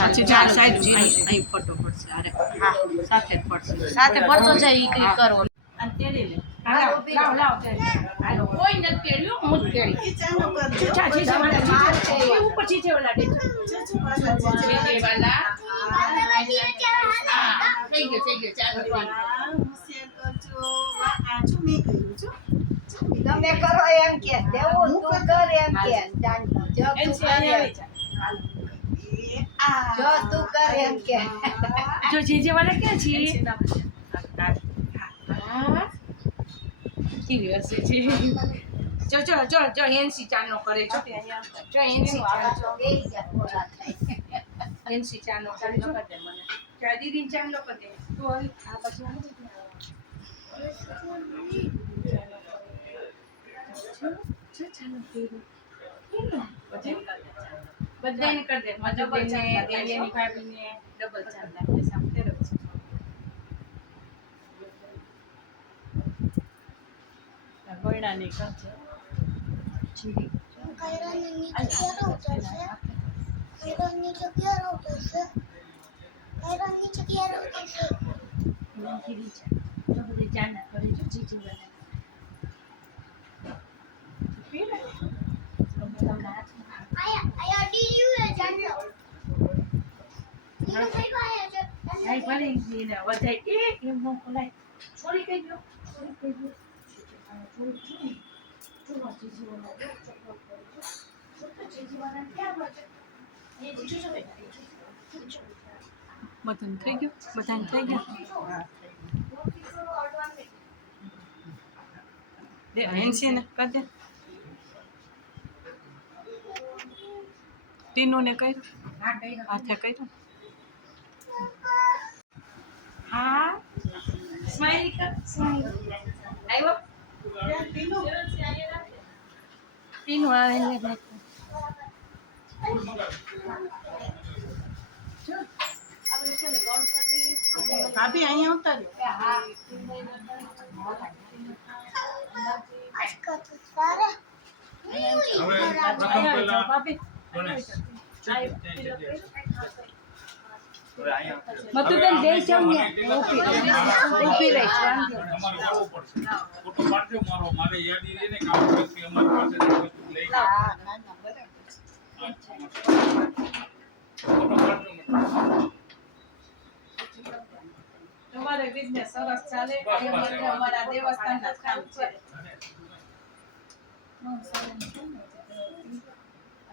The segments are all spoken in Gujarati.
પછી ચાર સાઈડ અહીં ફોટો પડશે. અરે હા સાથે જ પડશે. સાથે પડતો જાય ઈ ક્લિક કરો અને તેડી લે. લાવ હાલો કોઈ નથી તેડ્યું, હું જ તેડી. ચાચી જવાના ઉપર ચીચે વાલા દે. ચીચે વાલા હા થઈ ગયો ચાલો. તમે કરો એમ કે દેવું તું કર એમ કે જો તું કર એમ કે જો જીજે વાલા ક્યાં છે? કેવી હશે છે? જો એનસી ચાનો કરે છો. જો એનસી ચાનો કરે છો. ચાલ દીદી ચાનો કરે તો આ પછી બધાને કરી દે. મધુબેનને, દેલિયાની ભાભીને ડબલ ચાર નાખે સામે જ છે. ગોયણાની કરજો. જીરી. તો બધી ચાના કરે છે જીજી વાલા. છોરી કઈ ગયો બધાને થઈ ગયું. દે એનસી ને કર દે. ટીનો ને કર્યું હાથે કર્યું. હા સ્માઈલી કર. આવ્યો ટીનો આવે. ભાભી અહીંયા ઉતાર્યો મધુબેન દે છે ને ઊભી રહી છે. ફોટો પાડજો મારો, મારે યાદી લઈને કામ કરતી અમારી પાસે વસ્તુ લઈ ફોટો પાડજો. તમારે બિઝનેસ સરસ ચાલે. અમારા દેવસ્થાનના કામ છે.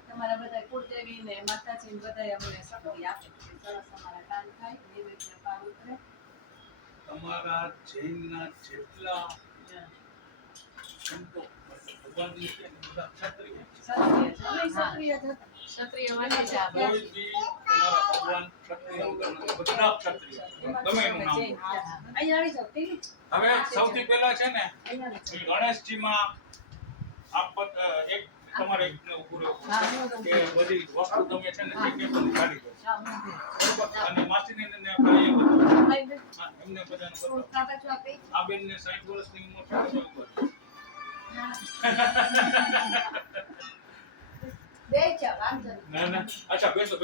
તમારા બધા કુળદેવી ને માતાજી ને બધા અમને શક્તિ આપે છે. સરસ અમારા કામ થાય, નૈવેદ્ય પાર ઉતરે. તમારા જૈનના જેટલા સંતો ભગવાનજી છે બધા ક્ષત્રિય છે. ક્ષત્રિય વાળા છે. કોઈ બી તમારા ભગવાન ક્ષત્રિય વગરના બધા ક્ષત્રિય ગમે એનું નામ બોલો. અહીંયા આવી જાવ. હવે સૌથી પહેલા છે ને ગણેશજીમાં એક તમારે એકને ઉભું રહેવું કે બધી વસ્તુ તમે છે ને જે કેબલની કાઢી દો. અને માસીને ને આપણે એમને બધાને બતાવો. આ બેનને 60 વર્ષની ઉંમર છે. ના અચ્છા બેસો.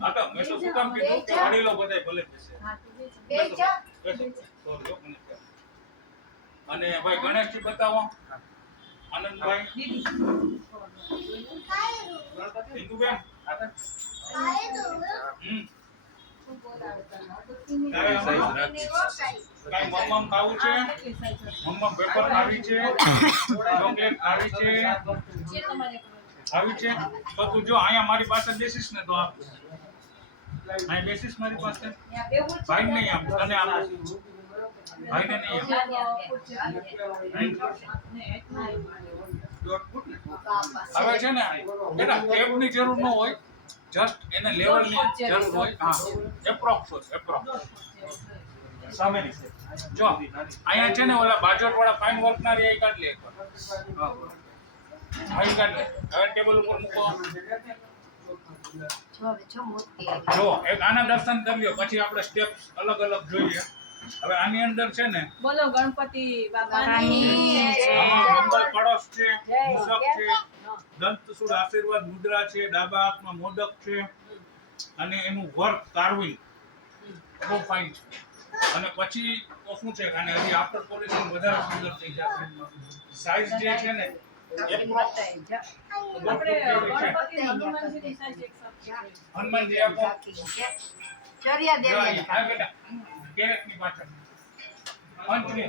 હા તો મેં તો શું કામ કીધું કે વડીલો બધાય ભલે બેસે. બેસો. તો મને અને ભાઈ ગણેશજી બતાવો. આનંદભાઈ હિન્દુબેન કઈ મમ્મમ ખાવું છે? મમ્મમ પેપર આવી છે, ચોકલેટ આવી છે, તો તું જો અહીંયા મારી પાસે બેસીસ ને તો આપ અહીં બેસીસ મારી પાસે. ભાઈ નહીં આપ તને આપું, ભાઈને નહીં હવે છે ને બેટા ટેબની જરૂર ન હોય, જસ્ટ એને લેવલની જરૂર હોય. હા એપ્રોક્સ સામેની જો અહીંયા છે ને ઓલા બાજોટ વાળા ફાઇન વર્ક ના રે કાઢ લે એકવાર. અહીં કાઢ લે. હવે ટેબલ ઉપર મૂકો. જો એક આના દર્શન કરી લ્યો, પછી આપણે સ્ટેપ્સ અલગ અલગ જોઈએ. હવે આની અંદર છે ને બોલો ગણપતિ બાપાની આમાં મંગળ કળશ છે, મૂષક છે, દંતસુળ આશીર્વાદ મુદ્રા છે, ડાબા હાથમાં મોદક છે, અને એનું વર્ક કાર્વિંગ બહુ ફાઇન છે. અને પછી તો શું છે અને હજી આફ્ટર પોલિશિંગ વધારે સુંદર થઈ જશે. સાઈઝ જે છે ને એપ્રોક્સ આપણે ગણપતિ હનુમાનજીની સાઈઝ એક સાથે હનુમાનજી આપો ચરિયા દેવી આ બેટા કેરેટની પાછળ પંચમી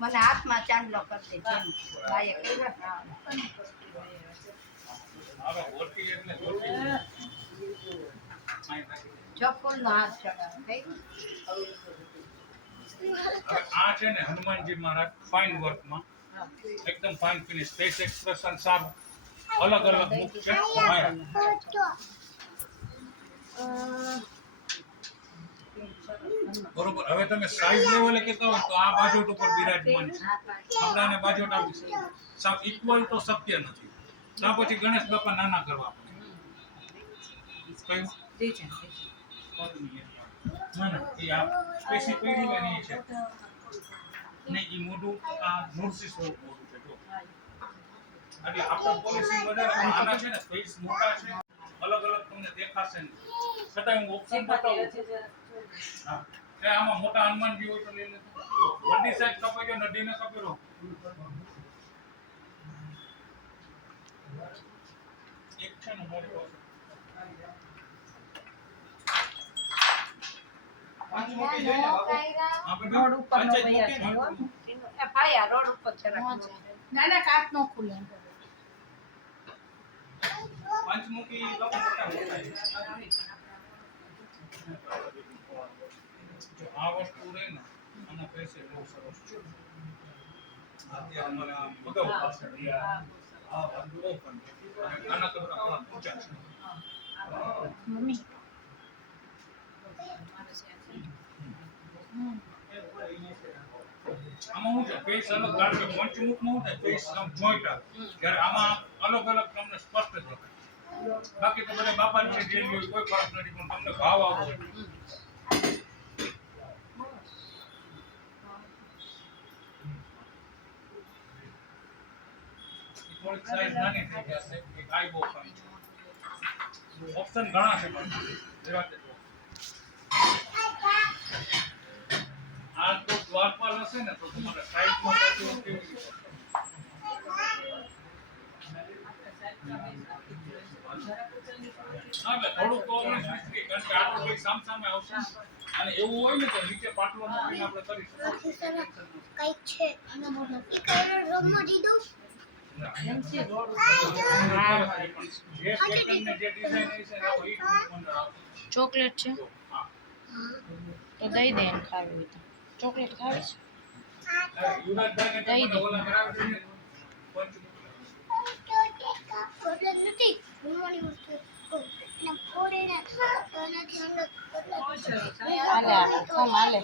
મને હાથમાં ચાંદલો કરી દે જેમ બાએ કર્યો. હવે ઓટી એટલે ઓટી ચપ્પલનો હાથ ચડાવ થઈ હવે આ છે ને હનુમાનજી મહારાજ ફાઇન વર્કમાં એકદમ ફાઇન ફિનિશ ફેસ એક્સપ્રેશન સારું અલગ અલગ મુખ છે માયા. બરોબર હવે તમે સાઈઝ લેવલે કહેતા હોય તો આ બાજોટ ઉપર બિરાજમાન છે આપણે આને બાજોટ આપી સાવ ઇક્વલ તો શક્ય નથી તો પછી ગણેશ બાપા નાના કરવા પડે કયું ના ના એ આ પેશી પડી હોય ને એ છે ને એ મોઢું આ નૃસિંહ સ્વરૂપ મોઢું છે જો એટલે આપણે પોલિસિંગ વધારે પણ આના છે ને ફેસ મોટા છે અલગ અલગ તમને દેખાશે ને છતાં હું ઓપ્શન બતાવું હા એ આમાં મોટા હનુમાનજી હોય તો લઈ લેજો બધી સાઈઝ કપાઈ ગયો નદીને કપેલો એક છે ને મોટો રોડ ઉપર નો ભૈયા ભાઈ આ રોડ ઉપર છે ના ના કાચ નો ખુલે પંચમુખી બાપુ મોટા આ વસ્તુ રહે ને આના પૈસે બહુ સરસ છે અત્યારે અમારે બગાવ પાછળ આ બહુ પણ આના કરતા પણ ઊંચા છે મમ્મી આમાં હું છે ફેસ અલગ કારણ કે પંચમુખમાં હું થાય ફેસ આમ જોઈન્ટ આવે જ્યારે આમાં અલગ અલગ તમને સ્પષ્ટ દેખાય બાકી તો બધા બાપા છે જે હોય કોઈ ફરક નથી પણ તમને ભાવ આવતો હોય થોડીક સાઈઝ નાની થઈ જશે એક આઈ બહુ ફાઇન છે ઓપ્શન ઘણા છે પણ જરાક આ તો દ્વારપાલ હશે ને તો તમારે સાઈડમાં બધું કેવી રીતે હા બે થોડુંક તો આપણે મિસ્ત્રી કારણ કે આ તો કોઈ સામે આવશે અને એવું હોય ને તો નીચે પાટલો મૂકીને આપણે કરી શકીએ કઈ છે અને મોઢો ઈ કઈ રોમમાં દીધું જે પેટર્ન ને જે ડિઝાઇન છે ને તો ઈ અંદર આવશે ચોકલેટ છે હા તો દઈ દે એમ ખાવી હોય તો ચોકલેટ ખાવી છે યુવરાજભાઈને તો મને ઓલા કરાવી દીધી ને પ્રોબ્લેમ નથી રૂમની વસ્તુ અને ફોડીને એનાથી અંદર હાલે કોમ હાલે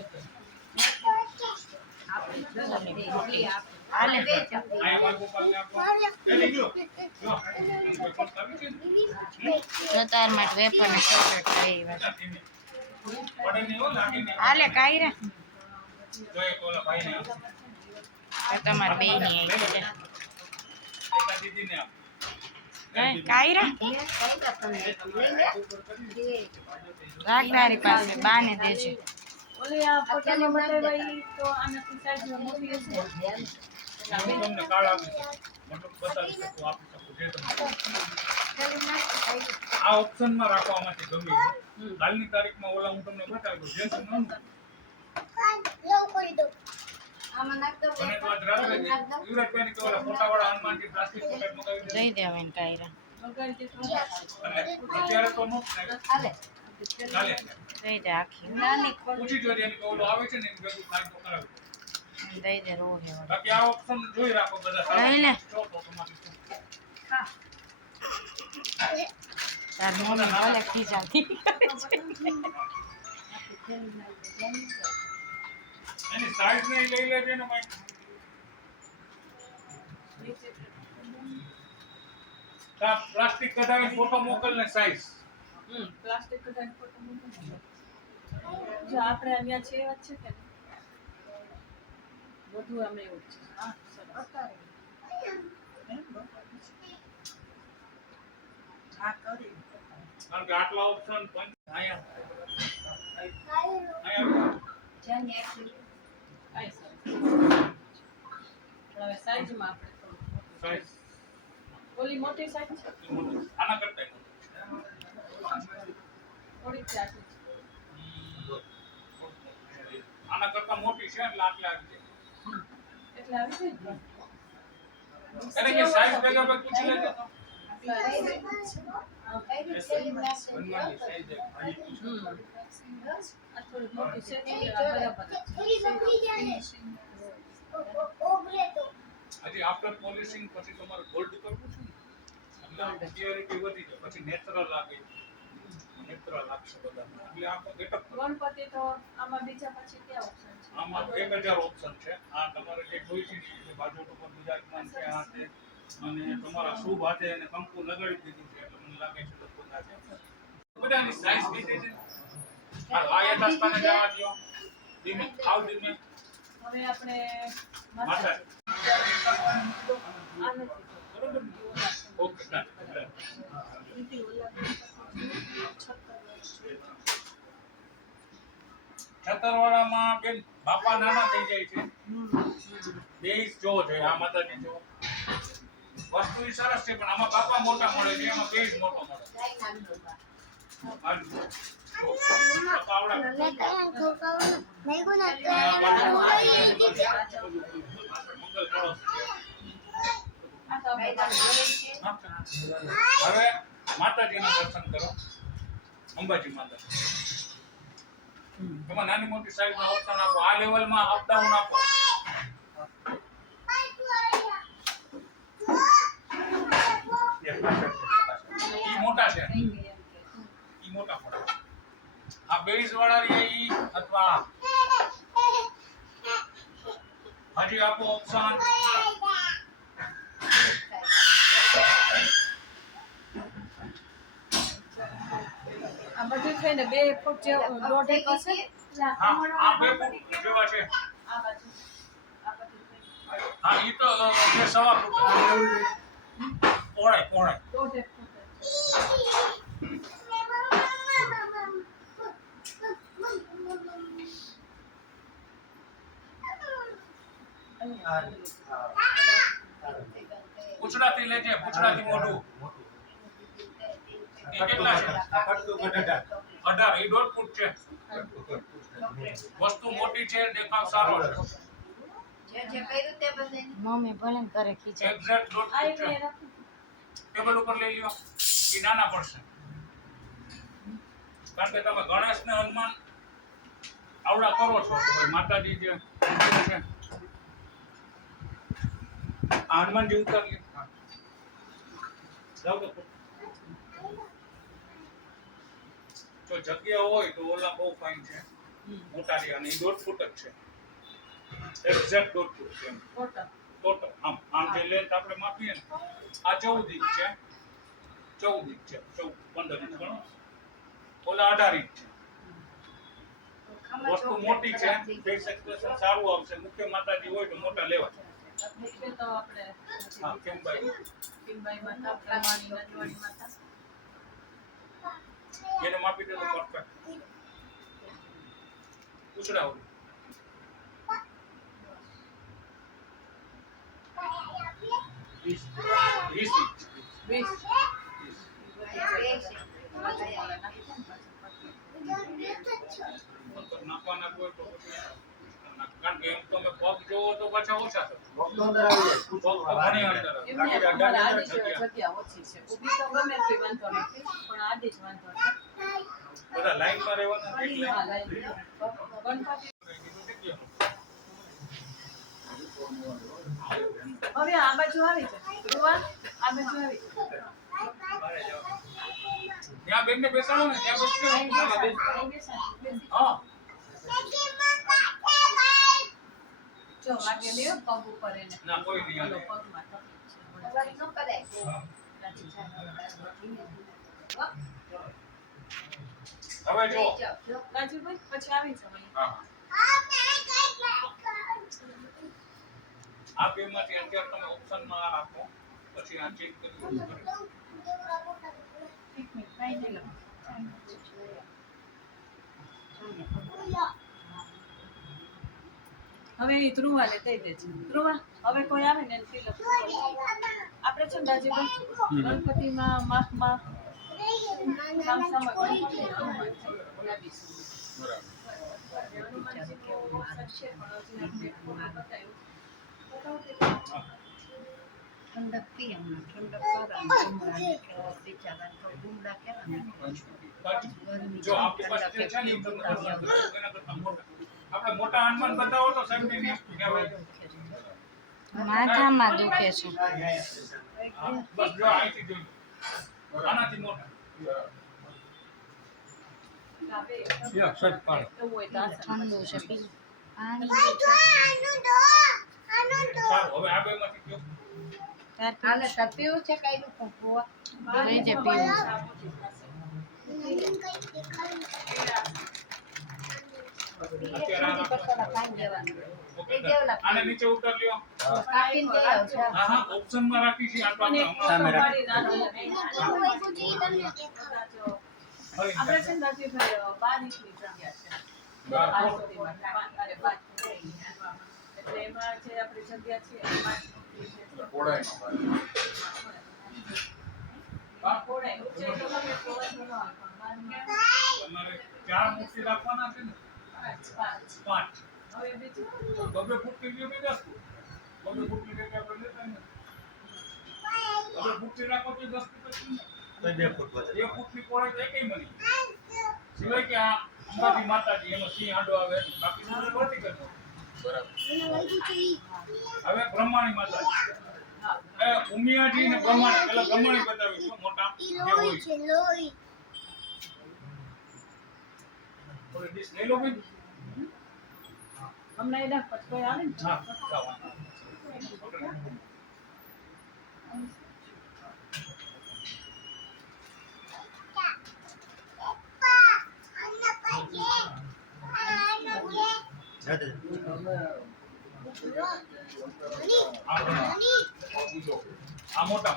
હાલે આયા બાગોપાલને આપો એ લીધો જો કોઈ આવી છે જો તાર માટે વેફર ને ચોકલેટ લઈ વાત પડે નહીં હો લાગીને હાલે કાઈ રે જો એક ઓલા ભાઈને આપો તો તમારે બે ની આવી છે એકા દીદીને આપો કાઈ રે રાખનારી પાસે બાને દેજે ઓલે આ ફોટામાં બતાવ્યા ઈ તો આનાથી સાઈઝમાં મોટી હશે હું તમને કાર્ડ આપી શકું મતલબ બતાવી શકું આપી શકું જે તમે આ ઓપ્શનમાં રાખવા માટે ગમે કાલની તારીખમાં ઓલા હું તમને બતાવી દઉં જે તમે લવ કરી દો આમાં નાખ દો અને તો આજ રાત્રે યુવરાજભાઈને કે ઓલા ફોટાવાળા હનુમાનજી પ્લાસ્ટિક પેકેટ મગાવી દે દઈ દેવા એને કાઈ રે લગાડી દે તો અને અત્યારે તો નો હાલે ચાલે દઈ દે આખી નાની પૂછી જોઈએ એની કે ઓલો આવે છે ને એની ભેગું થાય તો કરાવી દો. દઈ દે રો હે બાકી આ ઓપ્શન જોઈ રાખો બધા નહીં ને. ચોકો તમારી તાર મોને ભલે ખીજાતી એની સાઈઝ ને લઈ લેજે ને ભાઈ તા પ્લાસ્ટિક કઢાવી ફોટો મોકલ ને સાઈઝ પ્લાસ્ટિક કદાચ ફોટો મૂકો જો આપણે અહીંયા છે વાત છે કે બધું અમે એવું છે હા સરસ કારણ કે આટલા ઓપ્શન અહીંયા જ્યાં ન્યાય આઈ સર હવે સાઈઝમાં આપણે થોડું સાઈઝ ઓલી મોટી સાઈઝ છે આના કરતા થોડીક છે આટલી આના કરતા મોટી છે એટલે આટલા આવી એટલે આવી જાય જાય એને કે સાઈઝ ભેગા ભાઈ પૂછી લેજો તો હનમાનની સાઈઝ આ થોડી મોટી છે ને બરાબર હજી આફ્ટર પોલિશિંગ પછી તમારે ગોલ્ડ કરવું છે ને એટલે પ્યોરિટી વધી જાય પછી નેચરલ લાગે નેચરલ લાગશે બધા એટલે આખો ગેટઅપ ગણપતિ તો આમાં બીજા પછી ક્યાં ઓપ્શન છે આમાં 1000 ઓપ્શન છે આ તમારે જે જોઈ છે એ બાજુ ઉપર બિરાજમાન છે આ છે અને તમારા શુભ હાથે એને કંકુ લગાડી દીધું છે એટલે મને લાગે છે લોકો ના છે બધાની સાઈઝ કીધી છે આ યથાસ્થાને જવા દો ધીમે આવ ધીમે હવે આપણે માતા આ નથી બરોબર ઓકે ડન છતરવાળામાં બેન બાપા નાના થઈ જાય છે બેઝ જોવો જોઈએ આ માતાજી જો વસ્તુ ઈ સરસ છે પણ આમાં બાપા મોટા મળે છે એમાં બેઝ મોટો મળે હાલો. જો, બાપા આવડા. મંગલ કળશ છે. આ તો આપણે હવે માતાજીના દર્શન કરો અંબાજી માતા એમાં નાની મોટી સાઈઝમાં ઓપ્શન આપો આ લેવલમાં અપ ડાઉન આપો ઈ મોટા છે ઈ મોટા પડે આ બેઝ વાળા રહ્યા ઈ અથવા હજી આપો ઓપ્શન આ બધું થઈને 2 ફૂટ જેવું 1.5 હશે હા આ બે ફૂટ જેવા છે આ બાજુ આ બધું થઈને હા ઈ તો જે સવા ફૂટ પહોળાઈ 1.5 ફૂટ પૂછડાથી લેજે પૂછડાથી મોઢું એ કેટલા છે 18 એ 1.5 ફૂટ છે વસ્તુ મોટી છે દેખાવ સારો છે જે જે કર્યું તે બધાને મમ્મી ભલે ને કરે ખીચા એક્ઝેક્ટ 1.5 આ ફૂટ એટલે છે ટેબલ ઉપર લઈ લ્યો એ નાના પડશે કારણ કે તમે ગણેશ ને હનુમાન આવડા કરો છો તો ભાઈ માતાજી જે છે આ હનુમાનજી ઉતાર લ્યો જાવ તો જો જગ્યા હોય તો ઓલા બહુ ફાઇન છે મોટા રહ્યા અને એ 1.5 ફૂટ જ છે એક્ઝેક્ટ 1.5 ફૂટ છે ટોટલ આમ જે લેન્થ આપણે માપીએ ને આ 14 ઇંચ છે 14 ઇંચ છે 15 ઇંચ ગણો ઓલા 18 ઇંચ છે વસ્તુ મોટી છે ફેસ એક્સપ્રેશન સારું આવશે મુખ્ય માતાજી હોય તો મોટા લેવા મુખ્ય તો આપણે હા કેમ ભાઈ કિમબાઈ માતા પ્રમાણી નટવાણી માતા એને માપી દે તો પરફેક્ટ પૂછડા હોય 20 ઇંચ 20 નાખવાના કોઈ તો કારણ કે એમ તમે પગ જોવો તો પાછા ઓછા થશે પગ તો ઘણી અંદર આવે. એમને અમારે આડી જગ્યા ઓછી છે ઊભી તો ગમે એટલી વાંધો નથી પણ આડી જ વાંધો છે બધા લાઈનમાં રહેવાના એક હા, લાઈન લાઈન. ગણપતિ હવે આ બાજુ આવી છે જોવા આ બાજુ આવી છે ત્યાં બેનને બેસાડો ને ત્યાં બેસી હું બોલા દે હા જો વાગે લ્યો પગ ઉપર એને ના કોઈ નહીં ઓલો આવે પગમાં તકલીફ છે સવારી ન કરાય હવે જો રાજુભાઈ પછી આવી જવાનું હા આ બે માંથી અત્યારે તમે ઓપ્શનમાં આ રાખો પછી આ ચેક કરી હવે એ ધ્રુવાને દઈ દેજે. ધ્રુવા, હવે કોઈ આવે ને એને તિલક આપણે છે ને દાજીભાઈ ગણપતિમાં માસમાં સામસામા ગણપતિ ગુલાબી સૂટ. હનુમાનજીનો અવસર છે, પણ હજી આપણે ફોટો બતાવ્યો. ઠંડક પી હમણાં ઠંડક કરે બિચારા તો ગુમડા કેવા ને જો આપણી પાસે જે છે ને એ તમને એના કરતા મોટા. આપણે મોટા હનુમાન બતાવો તો સાહેબ ને કહેવાય. માથામાં દુખે છે. બસ જો અહીંથી જોઈ લો. આનાથી મોટા. એવું હોય તો આસન ઠંડુ છે પી પાણી સારું, હવે આ બેમાંથી કયો? આને તો પીવું છે કઈ રૂપું પુઆ લઈ જે પીવું ઓકે, આને નીચે ઉતાર લ્યો. કાપીને દઈ આવશે. હા હા, ઓપ્શનમાં રાખી છે. આ તો અને આપણે હમણાં મારી નાનો આપણે છે ને દાજીભાઈ 12 ની જગ્યા છે. આસોટીમાં. અરે 12. એટલે એમાં જે આપણી જગ્યા છે એમાં પહોળાઈ ઊંચાઈ તો ગમે પહોળાઈ ન હોય, પણ તમારે 4 મૂર્તિ રાખવાના છે ને? 5. હવે બીજું તો 2 ફૂટની લ્યો કે 10 ફૂટ? 2 ફૂટની જગ્યા આપણે લેતા ને. 2 ફૂટની રાખો તો 10 ફૂટ જ ને. 2 ફૂટની પહોળાઈ તો એકેય બની. સિવાય કે આ અંબાજી માતાજી એમાં સિંહ આડો આવે, બાકી બધું વર્ટિકલ. હવે બ્રહ્માણી માતાજી. ઉમિયાજી ને બ્રહ્માણી, પેલા બ્રહ્માણી બતાવીશું મોટા જે હોય. થોડી ડીશ લઈ લો બેન. હમણાં એના પછી આવે ને હા, ખાવા. આ મોટા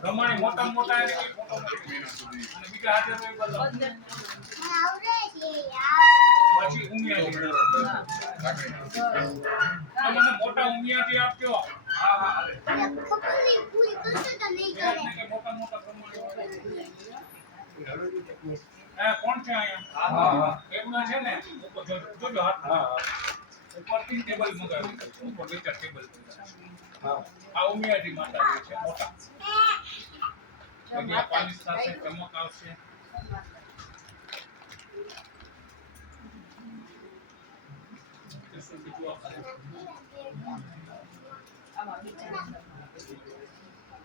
પ્રમાણે મોટા મોટા અને બીજા હાથે તો બદલાવ. પછી ઉમિયાજી મને મોટા ઉમિયાજી આપજો. હા હા, મોટા મોટા પ્રમાણે. કોણ છે અહીંયા? એમના છે ને ઉપર જોજો હાથ. ઉપર 3 ટેબલ મંગાવી, ઉપર 2-4 ટેબલ. આ ઉમિયાજી માતાજી છે મોટા. એની પાલિશ થશે, ચમક આવશે.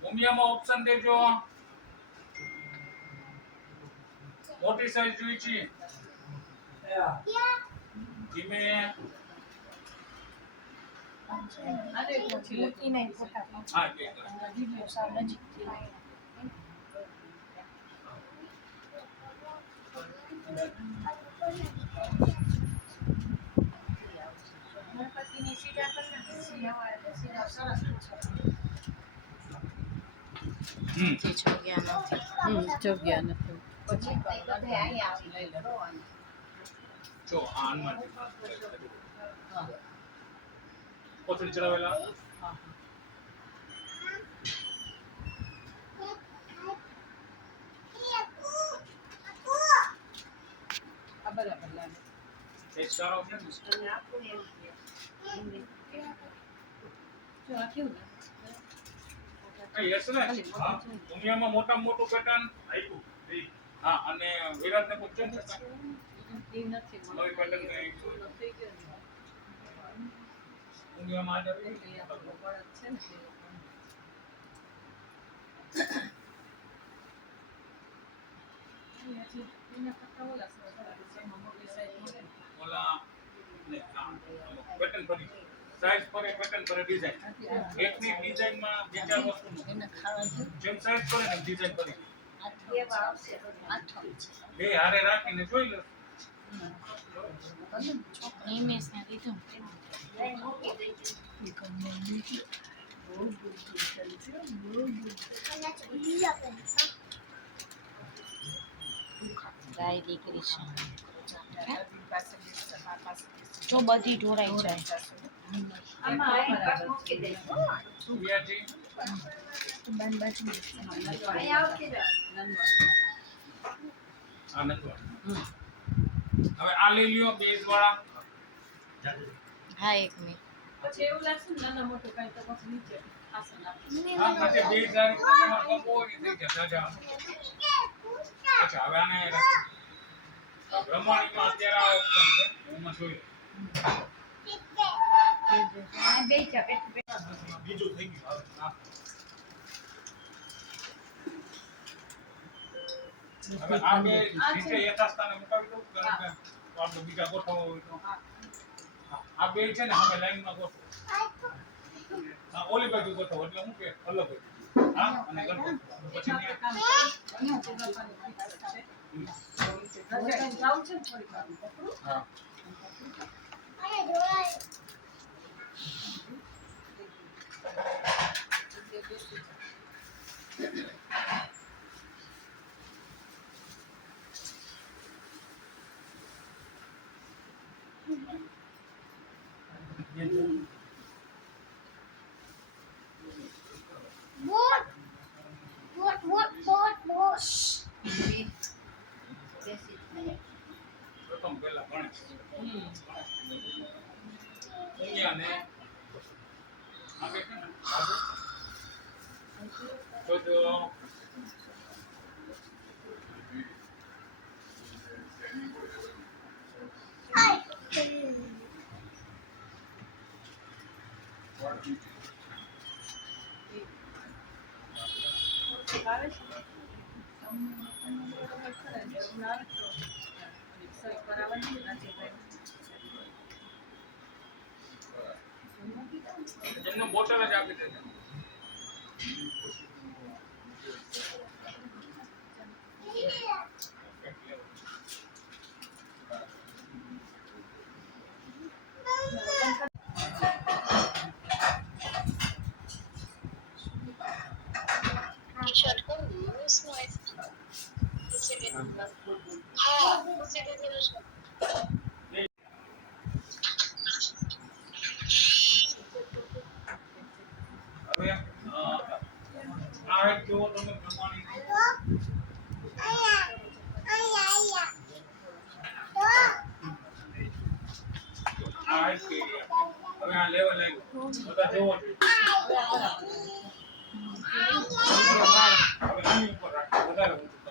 ઉમિયામાં ઓપ્શન દેજો. મોટી સાઈઝ જોઈ છે. ધીમે આને પૂછી લે. હા કે ગણપતિની સીધા કરી સીધા સરસ તે જગ્યા નથી જગ્યા નથી પછી બધે અહીંયા આવી લઈ લો જો આ હનુમાન કોથળી ચડાવેલા. આ બરાબર લાગે. એ સારો છે ને. અને આપણું એમ કે જો આ કેવું લાગે? યસ ને. હા, દુનિયામાં મોટા મોટું પેટર્ન આપ્યું. હા, અને વિરાટને પૂછજો ને. એ નથી નવી પેટર્ન કઈ થઈ ગયો દુનિયામાં આજે ને. એટલે આપણો બળદ છે ને તે અહીંયાથી એના કરતાં ઓલા સરસ લાગે છે. એમાં મોટી સાઈઝ મળે ને. ઓલા ને પેટર્ન ફરી સાઈઝ પર પેટર્ન પર ડિઝાઇન. એકની ડિઝાઇનમાં બે ચાર વસ્તુ જેમ સાઈઝ કરે ને ડિઝાઇન કરી એવા આવશે બે હારે રાખીને જોઈ લો. નિમેશ ને દીધું ગાય દીકરી છે જો બધી ઢોરાઈ જાય આમાં આ બરાબર છે. પ્રિયાજી આ નથી હવે આ લઈ લ્યો બેઝ વાળા હા એક મિનિટ પછી એવું લાગશે ને નાના મોટું કાંઈ તો પછી નીચે આસન આપે. હા પછી બેઝ વાળી તમારે કંપો હોય ને થઈ જશે જા અચ્છા હવે આને બ્રહ્માણીમાં અત્યારે આ ઓપ્શન છે એમાં જોઈ બીજું થઈ ગયું હવે આ બે નીચે યથાસ્થાને મુકાવી દઉં કારણ કે આપણે બીજા ગોઠવવા હોય તો આ બે છે ને અમે લાઈનમાં ગોઠવો હા ઓલી બાજુ ગોઠવો એટલે હું કે અલગ હોય હા અને ગણપતિ પછી આપણે કામ કરીએ. રજાઈ જાવું છે ને થોડીક વાર. હા પ્રથમ પહેલા ગણેશ દુનિયાને આપે છે ને બાજુ તો જો આવે છે ને? એવું ના આવે તો સહી કરાવવાની રાજેભાઈ. એમને બોટલ જ આપી દેજો હવે આ એક કેવો તમે પ્રમાણિત આ એક કે હવે આ લેવલ આવ્યું બધા જોવો જોઈએ હવે આની ઉપર રાખો વધારે ઊંચું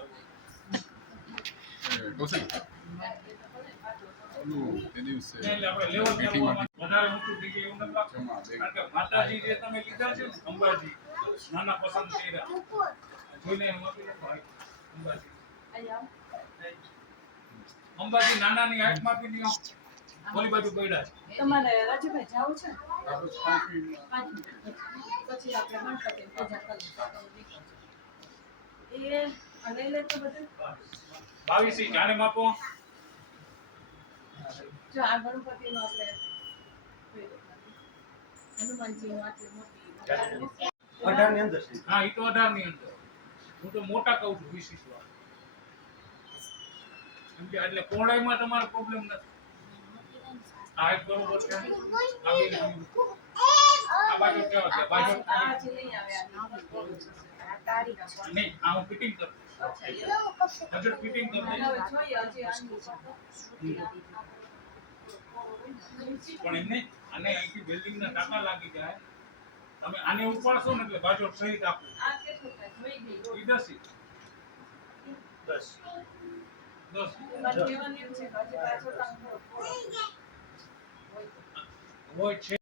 કરવું તે દિવસે એટલે આપણે લેવલ કરવામાં વધારે ઊંચું થઈ ગયું એવું નથી લાગતું કારણ કે માતાજી જે તમે લીધા છે ને અંબાજી નાના પસંદ કર્યા જોઈને એમ આપી દો ભાઈ અંબાજી અંબાજી નાનાની હાઈટ માપી લ્યો ઓલી બાજુ પડ્યા છે તમારે રાજુભાઈ જાવું છે ને? 5 મિનિટ પછી આપણે ગણપતિની પૂજા કરીએ. એ આ લઈ લે તો બધું 22 જાને માપો જો આ ગણપતિનો આપણે હનુમાનજીનું આટલી મોટી હા ઈ તો 18 ની અંદર હું તો મોટા કહું છું 20 વાળા કેમ કે એટલે પહોળાઈમાં તમારો પ્રોબ્લેમ નથી આ એક બરોબર છે આ બાજુ કેવો છે બાજુ આ જે લઈ આવે આ નહીં આ હું ફિટિંગ કરું હજુ ફિટિંગ કરું હવે જોઈએ હજી આની પણ એમને આને અહીંથી બિલ્ડિંગ ના ટાંકા લાગી જાય તમે આને ઉપાડશો ને એટલે બાજુ સહિત આપો આ કેટલું થાય જોઈ ગઈ ઈ 10 બાકી એવા નિયમ છે કે હજી પાછો કામ કરો હોય છે